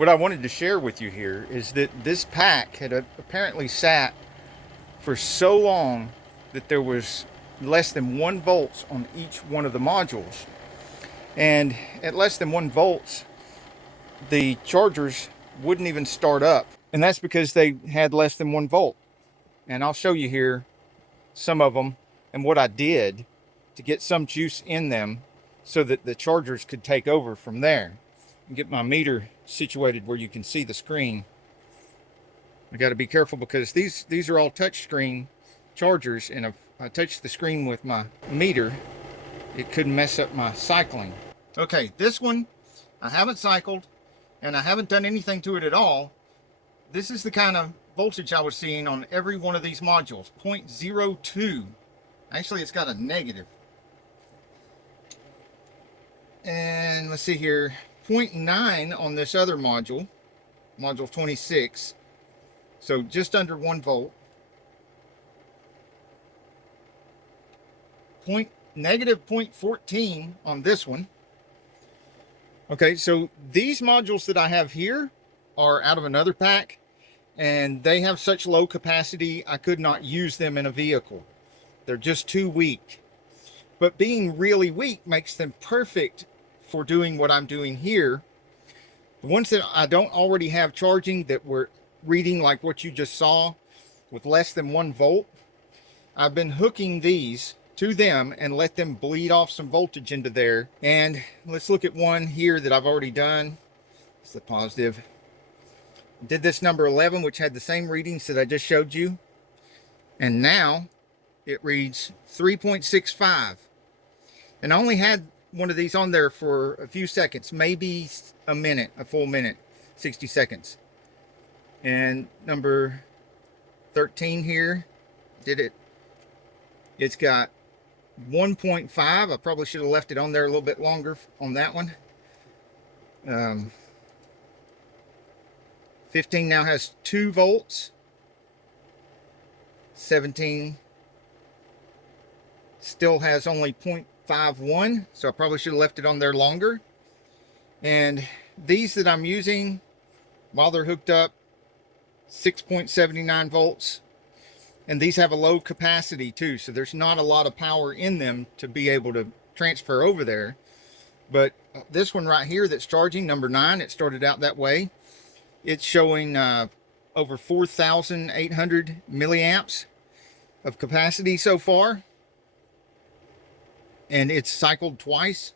What I wanted to share with you here is that this pack had apparently sat for so long that there was less than 1 volts on each one of the modules. And at less than 1 volts, the chargers wouldn't even start up. And that's because they had less than 1 volt. And I'll show you here some of them and what I did to get some juice in them so that the chargers could take over from there. And get my meter situated where you can see the screen. I got to be careful because these are all touch screen chargers, and if I touch the screen with my meter, it could mess up my cycling. Okay, this one I haven't cycled and I haven't done anything to it at all. This is the kind of voltage I was seeing on every one of these modules, 0.02. Actually, it's got a negative. And let's see here, 0.9 on this other module, module 26. So just under 1 volt. Negative 0.14 on this one. Okay, so these modules that I have here are out of another pack, and they have such low capacity I could not use them in a vehicle. They're just too weak. But being really weak makes them perfect for doing what I'm doing here. The ones that I don't already have charging, that were reading like what you just saw with less than 1 volt, I've been hooking these to them and let them bleed off some voltage into there. And let's look at one here that I've already done. It's the positive. Did this number 11, which had the same readings that I just showed you, and now it reads 3.65. and I only had one of these on there for a few seconds, maybe a minute, a full minute, 60 seconds. And number 13 here did it. It's got 1.5. I probably should have left it on there a little bit longer on that one. 15 now has 2 volts. 17 still has only 0.51, so I probably should have left it on there longer. And these that I'm using while they're hooked up, 6.79 volts. And these have a low capacity too, so there's not a lot of power in them to be able to transfer over there. But this one right here that's charging, number 9, it started out that way. It's showing over 4,800 milliamps of capacity so far. And it's cycled twice.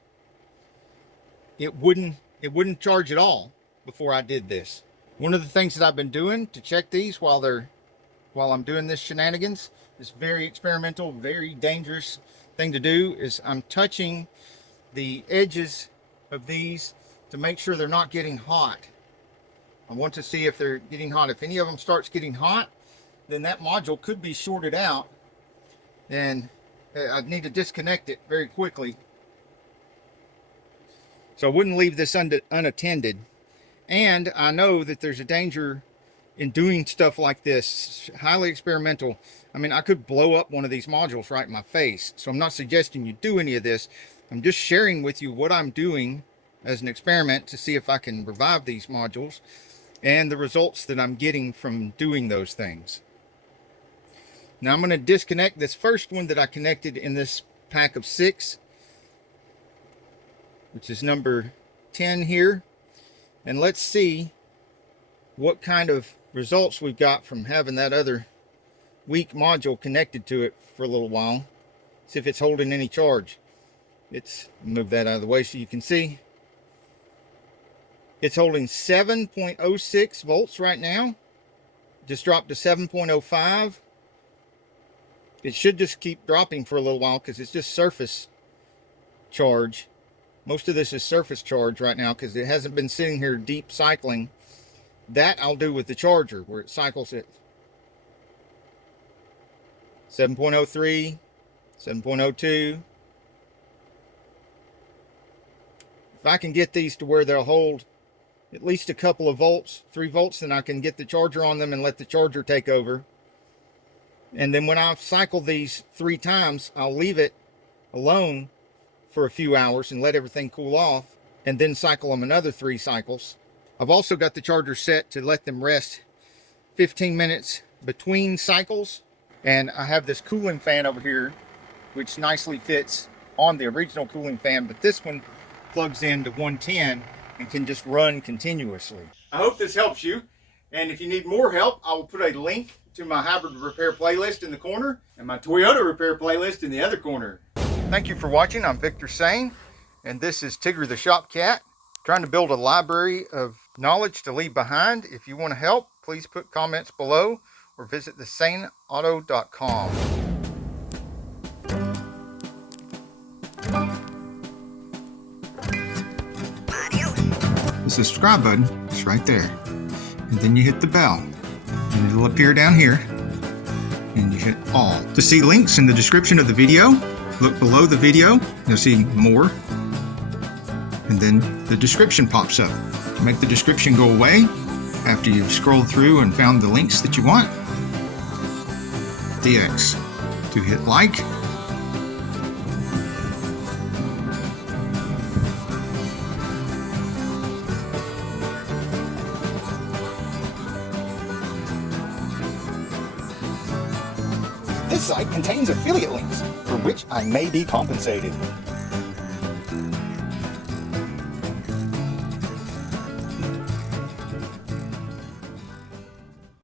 It wouldn't charge at all before I did this. One of the things that I've been doing to check these while I'm doing this shenanigans, this very experimental, very dangerous thing to do, is I'm touching the edges of these to make sure they're not getting hot. I want to see if they're getting hot. If any of them starts getting hot, then that module could be shorted out, and I need to disconnect it very quickly. So I wouldn't leave this unattended. And I know that there's a danger in doing stuff like this, highly experimental. I mean, I could blow up one of these modules right in my face. So I'm not suggesting you do any of this. I'm just sharing with you what I'm doing as an experiment to see if I can revive these modules and the results that I'm getting from doing those things. Now I'm going to disconnect this first one that I connected in this pack of 6, which is number 10 here. And let's see what kind of results we've got from having that other weak module connected to it for a little while. See if it's holding any charge. Let's move that out of the way so you can see. It's holding 7.06 volts right now. Just dropped to 7.05. It should just keep dropping for a little while because it's just surface charge. Most of this is surface charge right now because it hasn't been sitting here deep cycling. That I'll do with the charger where it cycles at 7.03, 7.02. If I can get these to where they'll hold at least a couple of volts, 3 volts, then I can get the charger on them and let the charger take over. And then when I cycle these 3 times, I'll leave it alone for a few hours and let everything cool off, and then cycle them another 3 cycles. I've also got the charger set to let them rest 15 minutes between cycles. And I have this cooling fan over here, which nicely fits on the original cooling fan, but this one plugs into 110 and can just run continuously. I hope this helps you. And if you need more help, I will put a link to my hybrid repair playlist in the corner and my Toyota repair playlist in the other corner. Thank you for watching. I'm Victor Sane, and this is Tigger the Shop Cat, trying to build a library of knowledge to leave behind. If you want to help, please put comments below or visit the Saneauto.com. The subscribe button is right there, and then you hit the bell and it'll appear down here, and you hit all. To see links in the description of the video, look below the video, you'll see more, and then the description pops up. To make the description go away after you've scrolled through and found the links that you want, the X to hit like. This site contains affiliate links for which I may be compensated.